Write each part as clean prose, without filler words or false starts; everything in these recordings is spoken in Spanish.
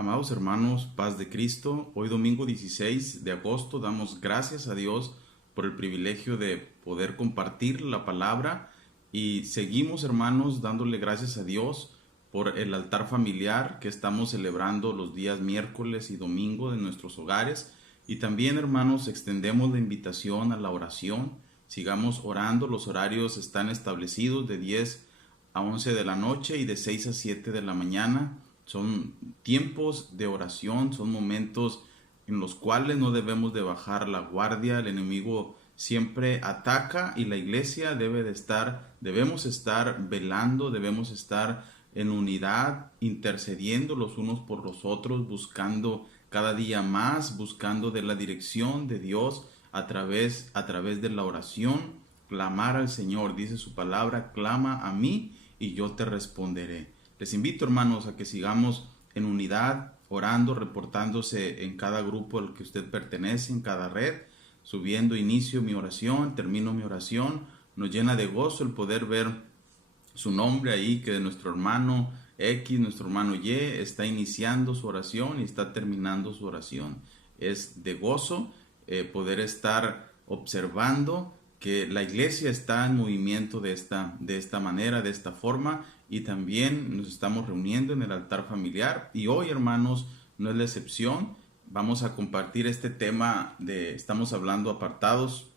Amados hermanos, paz de Cristo, hoy domingo 16 de agosto damos gracias a Dios por el privilegio de poder compartir la palabra y seguimos, hermanos, dándole gracias a Dios por el altar familiar que estamos celebrando los días miércoles y domingo de nuestros hogares. Y también, hermanos, extendemos la invitación a la oración. Sigamos orando, los horarios están establecidos de 10 a 11 de la noche y de 6 a 7 de la mañana. Son tiempos de oración, son momentos en los cuales no debemos de bajar la guardia. El enemigo siempre ataca y la iglesia debemos estar velando, debemos estar en unidad, intercediendo los unos por los otros, buscando cada día más, buscando de la dirección de Dios a través de la oración, clamar al Señor. Dice su palabra: clama a mí y yo te responderé. Les invito, hermanos, a que sigamos en unidad, orando, reportándose en cada grupo al que usted pertenece, en cada red, subiendo. Inicio mi oración, termino mi oración. Nos llena de gozo el poder ver su nombre ahí, que nuestro hermano X, nuestro hermano Y, está iniciando su oración y está terminando su oración. Es de gozo poder estar observando que la iglesia está en movimiento de esta manera, de esta forma, y también nos estamos reuniendo en el altar familiar. Y hoy, hermanos, no es la excepción. Vamos a compartir este tema estamos hablando apartados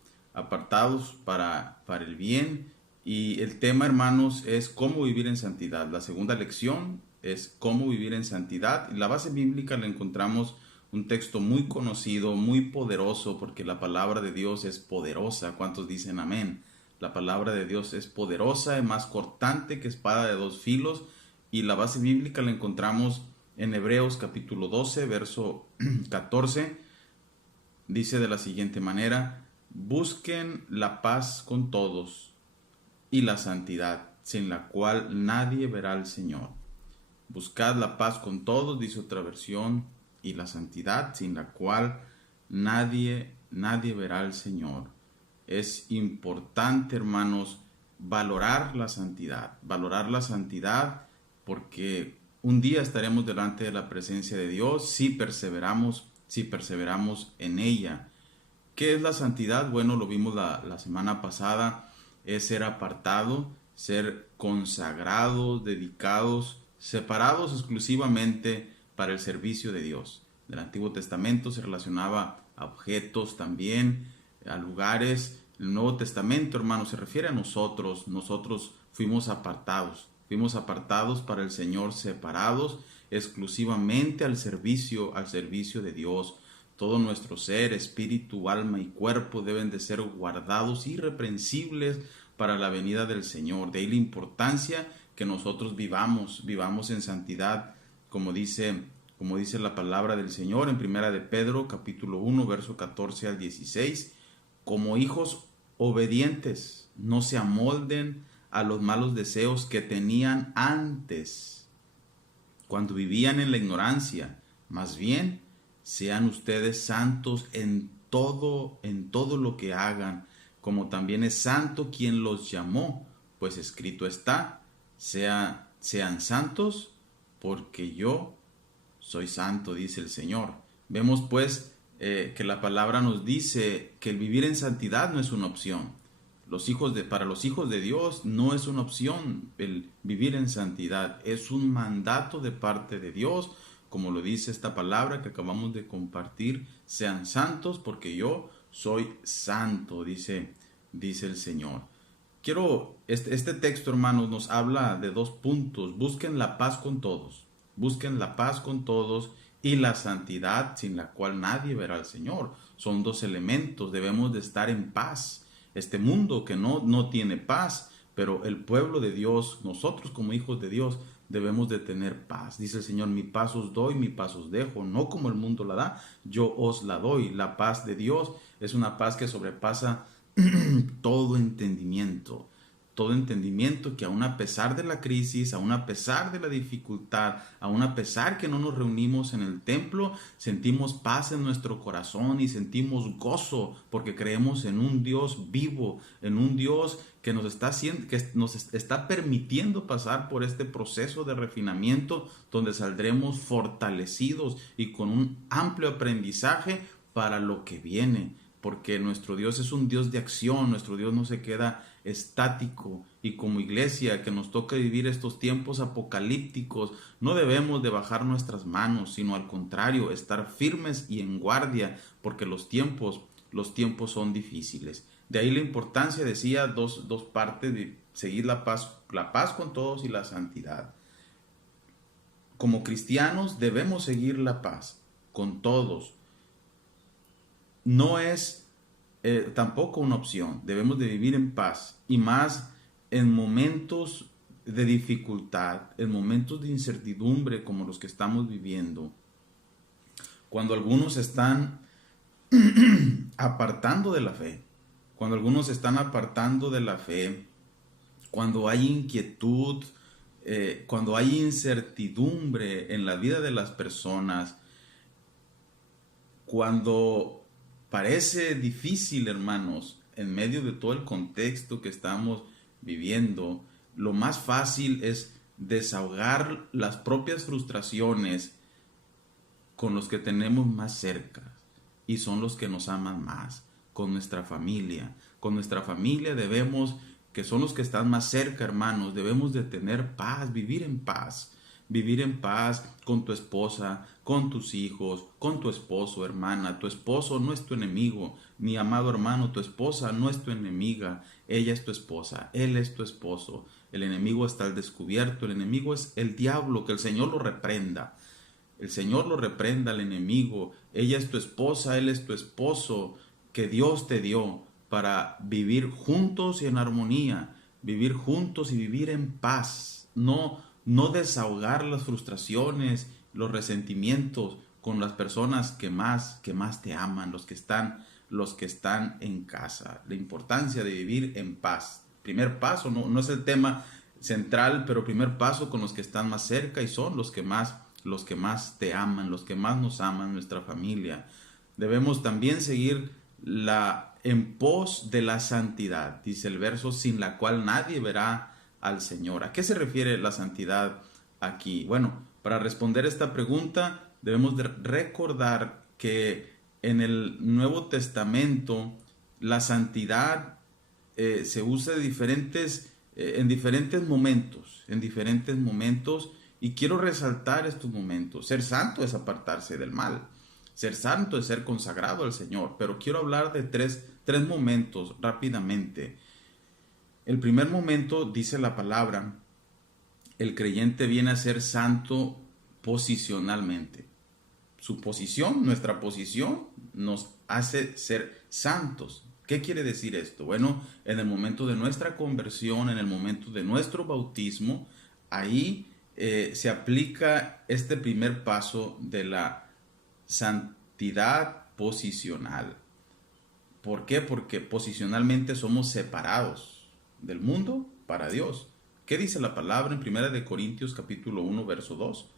para el bien. Y el tema, hermanos, es cómo vivir en santidad. La segunda lección es cómo vivir en santidad. Y la base bíblica la encontramos un texto muy conocido, muy poderoso, porque la palabra de Dios es poderosa. ¿Cuántos dicen amén? La palabra de Dios es poderosa, es más cortante que espada de dos filos. Y la base bíblica la encontramos en Hebreos capítulo 12, verso 14. Dice de la siguiente manera: busquen la paz con todos y la santidad, sin la cual nadie verá al Señor. Buscad la paz con todos, dice otra versión, y la santidad, sin la cual nadie verá al Señor. Es importante, hermanos, valorar la santidad, porque un día estaremos delante de la presencia de Dios si perseveramos en ella. ¿Qué es la santidad? Bueno, lo vimos la semana pasada. Es ser apartado, ser consagrados, dedicados, separados exclusivamente para el servicio de Dios. Del Antiguo Testamento se relacionaba a objetos también, a lugares. El Nuevo Testamento, hermanos, se refiere a nosotros. Nosotros fuimos apartados para el Señor, separados exclusivamente al servicio de Dios. Todo nuestro ser, espíritu, alma y cuerpo deben de ser guardados irreprensibles para la venida del Señor. De ahí la importancia que nosotros vivamos en santidad, como dice la palabra del Señor en Primera de Pedro, capítulo 1, verso 14 al 16. Como hijos obedientes, no se amolden a los malos deseos que tenían antes, cuando vivían en la ignorancia. Más bien, sean ustedes santos en todo lo que hagan, como también es santo quien los llamó, pues escrito está: sean santos, porque yo soy santo, dice el Señor. Vemos pues que la palabra nos dice que el vivir en santidad no es una opción. Para los hijos de Dios no es una opción el vivir en santidad, es un mandato de parte de Dios, como lo dice esta palabra que acabamos de compartir: sean santos porque yo soy santo, dice el Señor. Este texto, hermanos, nos habla de dos puntos: busquen la paz con todos, y la santidad, sin la cual nadie verá al Señor. Son dos elementos, debemos de estar en paz. Este mundo que no tiene paz, pero el pueblo de Dios, nosotros como hijos de Dios, debemos de tener paz. Dice el Señor: mi paz os doy, mi paz os dejo, no como el mundo la da, yo os la doy. La paz de Dios es una paz que sobrepasa todo entendimiento, que aun a pesar de la crisis, aun a pesar de la dificultad, aun a pesar que no nos reunimos en el templo, sentimos paz en nuestro corazón y sentimos gozo porque creemos en un Dios vivo, en un Dios que nos está haciendo, que nos está permitiendo pasar por este proceso de refinamiento donde saldremos fortalecidos y con un amplio aprendizaje para lo que viene, porque nuestro Dios es un Dios de acción, nuestro Dios no se queda estático, y como iglesia que nos toca vivir estos tiempos apocalípticos, no debemos de bajar nuestras manos, sino al contrario, estar firmes y en guardia, porque los tiempos son difíciles. De ahí la importancia, decía, dos partes de seguir la paz con todos y la santidad. Como cristianos debemos seguir la paz con todos. No es tampoco una opción. Debemos de vivir en paz, y más en momentos de dificultad, en momentos de incertidumbre como los que estamos viviendo. Cuando algunos están apartando de la fe, cuando algunos se están apartando de la fe, cuando hay inquietud, cuando hay incertidumbre en la vida de las personas, cuando parece difícil, hermanos, en medio de todo el contexto que estamos viviendo, lo más fácil es desahogar las propias frustraciones con los que tenemos más cerca, y son los que nos aman más, con nuestra familia. Con nuestra familia debemos, que son los que están más cerca, hermanos, debemos de tener paz, vivir en paz con tu esposa, con tus hijos, con tu esposo, hermana. Tu esposo no es tu enemigo, mi amado hermano, tu esposa no es tu enemiga, ella es tu esposa, él es tu esposo. El enemigo está al descubierto, el enemigo es el diablo, que el Señor lo reprenda. El Señor lo reprenda al enemigo. Ella es tu esposa, él es tu esposo, que Dios te dio para vivir juntos y en armonía, vivir juntos y vivir en paz. No desahogar las frustraciones, los resentimientos con las personas que más te aman, los que están en casa. La importancia de vivir en paz. Primer paso, no es el tema central, pero primer paso con los que están más cerca, y son los que más te aman, los que más nos aman, nuestra familia. Debemos también seguir en pos de la santidad, dice el verso, sin la cual nadie verá al Señor. ¿A qué se refiere la santidad aquí? Bueno, para responder esta pregunta debemos de recordar que en el Nuevo Testamento la santidad se usa en diferentes momentos, y quiero resaltar estos momentos. Ser santo es apartarse del mal. Ser santo es ser consagrado al Señor. Pero quiero hablar de tres momentos rápidamente. El primer momento, dice la palabra, el creyente viene a ser santo posicionalmente. Su posición, nuestra posición, nos hace ser santos. ¿Qué quiere decir esto? Bueno, en el momento de nuestra conversión, en el momento de nuestro bautismo, ahí se aplica este primer paso de la santidad posicional. ¿Por qué? Porque posicionalmente somos separados del mundo para Dios. ¿Qué dice la palabra en 1 Corintios capítulo 1, verso 2?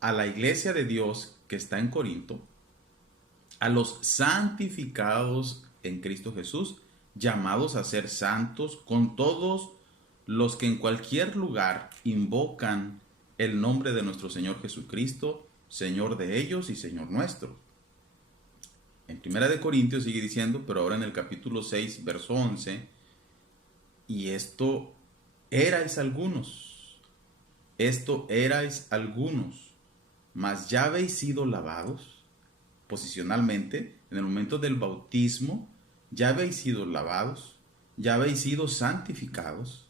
A la iglesia de Dios que está en Corinto, a los santificados en Cristo Jesús, llamados a ser santos con todos los que en cualquier lugar invocan el nombre de nuestro Señor Jesucristo, Señor de ellos y Señor nuestro. En 1 Corintios sigue diciendo, pero ahora en el capítulo 6, verso 11, y esto erais algunos, mas ya habéis sido lavados, posicionalmente, en el momento del bautismo, ya habéis sido lavados, ya habéis sido santificados,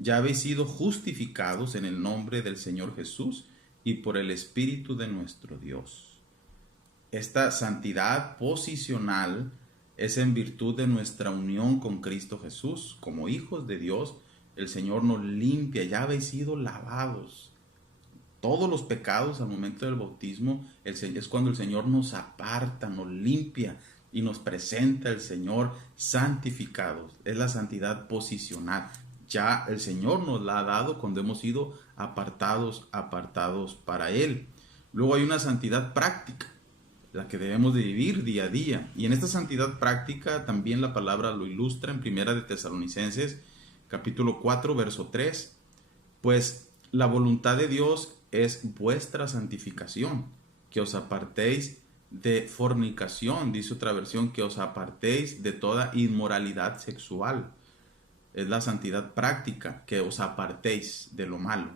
ya habéis sido justificados en el nombre del Señor Jesús y por el Espíritu de nuestro Dios. Esta santidad posicional es en virtud de nuestra unión con Cristo Jesús. Como hijos de Dios, el Señor nos limpia, ya habéis sido lavados. Todos los pecados al momento del bautismo es cuando el Señor nos aparta, nos limpia y nos presenta el Señor santificados. Es la santidad posicional. Ya el Señor nos la ha dado cuando hemos sido apartados para Él. Luego hay una santidad práctica, la que debemos de vivir día a día. Y en esta santidad práctica también la palabra lo ilustra en 1 de Tesalonicenses capítulo 4, verso 3. Pues la voluntad de Dios es vuestra santificación, que os apartéis de fornicación, dice otra versión, que os apartéis de toda inmoralidad sexual. Es la santidad práctica, que os apartéis de lo malo.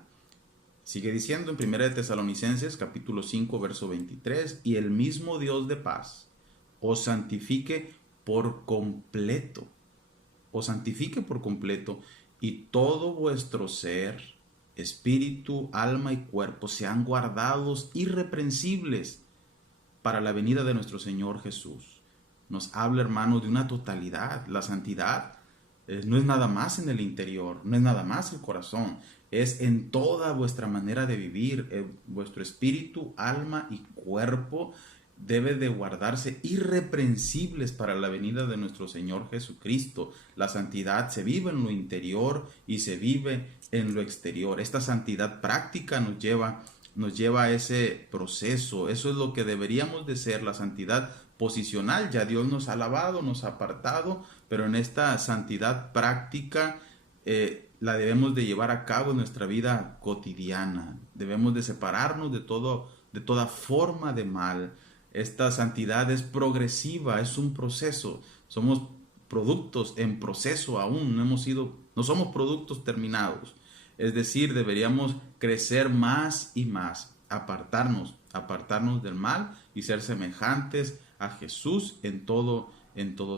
Sigue diciendo en 1 de Tesalonicenses capítulo 5 verso 23, y el mismo Dios de paz os santifique por completo, y todo vuestro ser, espíritu, alma y cuerpo sean guardados irreprensibles para la venida de nuestro Señor Jesús. Nos habla, hermanos, de una totalidad. La santidad no es nada más en el interior, no es nada más el corazón, es en toda vuestra manera de vivir. Vuestro espíritu, alma y cuerpo debe de guardarse irreprensibles para la venida de nuestro Señor Jesucristo. La santidad se vive en lo interior y se vive en lo exterior. Esta santidad práctica nos lleva a ese proceso. Eso es lo que deberíamos de ser, la santidad posicional. Ya Dios nos ha lavado, nos ha apartado, pero en esta santidad práctica la debemos de llevar a cabo en nuestra vida cotidiana. Debemos de separarnos de toda forma de mal. Esta santidad es progresiva, es un proceso. Somos productos en proceso aún, no somos productos terminados. Es decir, deberíamos crecer más y más, apartarnos del mal y ser semejantes a Jesús en todo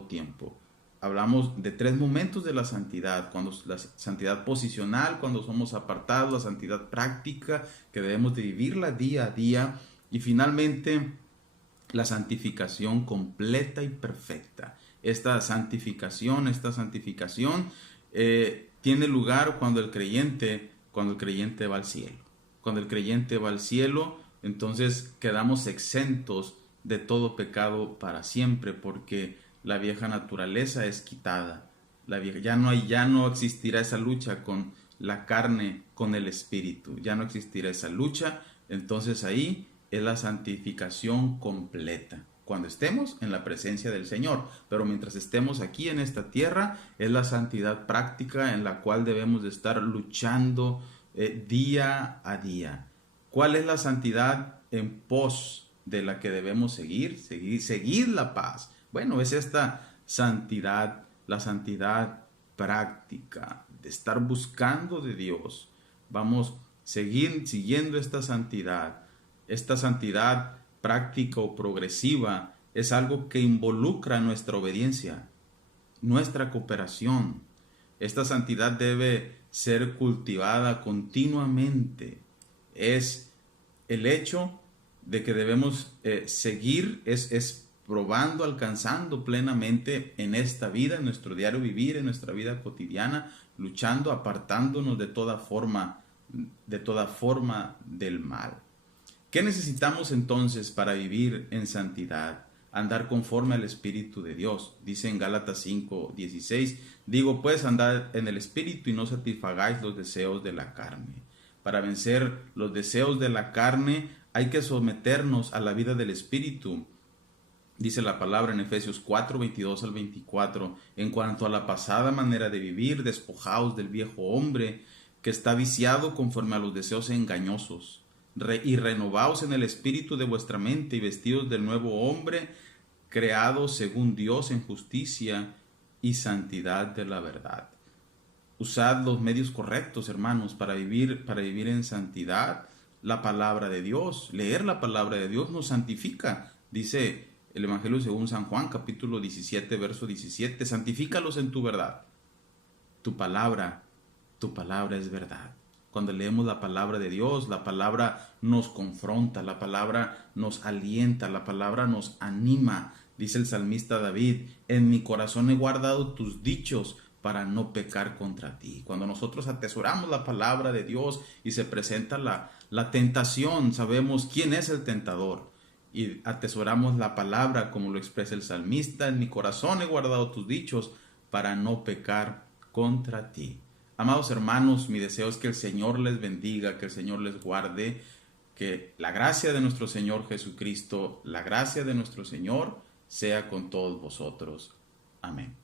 tiempo. Hablamos de 3 momentos de la santidad: la santidad posicional, cuando somos apartados; la santidad práctica, que debemos de vivirla día a día; y finalmente la santificación completa y perfecta. Esta santificación tiene lugar cuando el creyente va al cielo. Cuando el creyente va al cielo, entonces quedamos exentos de todo pecado para siempre, porque la vieja naturaleza es quitada. Ya no existirá esa lucha con la carne, con el espíritu. Ya no existirá esa lucha. Entonces ahí es la santificación completa, cuando estemos en la presencia del Señor. Pero mientras estemos aquí en esta tierra, es la santidad práctica en la cual debemos de estar luchando día a día. ¿Cuál es la santidad en pos de la que debemos seguir la paz? Bueno, es esta santidad, la santidad práctica, de estar buscando de Dios. Vamos siguiendo esta santidad. Esta santidad práctica o progresiva es algo que involucra nuestra obediencia, nuestra cooperación. Esta santidad debe ser cultivada continuamente. Es el hecho de que debemos seguir, es probando, alcanzando plenamente en esta vida, en nuestro diario vivir, en nuestra vida cotidiana, luchando, apartándonos de toda forma del mal. ¿Qué necesitamos entonces para vivir en santidad? Andar conforme al Espíritu de Dios. Dice en Gálatas 5:16, digo pues, andad en el Espíritu y no satisfagáis los deseos de la carne. Para vencer los deseos de la carne hay que someternos a la vida del Espíritu. Dice la palabra en Efesios 4:22 al 24, en cuanto a la pasada manera de vivir, despojaos del viejo hombre que está viciado conforme a los deseos engañosos, y renovaos en el espíritu de vuestra mente, y vestidos del nuevo hombre, creado según Dios en justicia y santidad de la verdad. Usad los medios correctos, hermanos, para vivir en santidad. La palabra de Dios, leer la palabra de Dios nos santifica. Dice el Evangelio según San Juan, capítulo 17, verso 17, santifícalos en tu verdad. Tu palabra es verdad. Cuando leemos la palabra de Dios, la palabra nos confronta, la palabra nos alienta, la palabra nos anima. Dice el salmista David, en mi corazón he guardado tus dichos para no pecar contra ti. Cuando nosotros atesoramos la palabra de Dios y se presenta la tentación, sabemos quién es el tentador. Y atesoramos la palabra como lo expresa el salmista, en mi corazón he guardado tus dichos para no pecar contra ti. Amados hermanos, mi deseo es que el Señor les bendiga, que el Señor les guarde, que la gracia de nuestro Señor Jesucristo, la gracia de nuestro Señor sea con todos vosotros. Amén.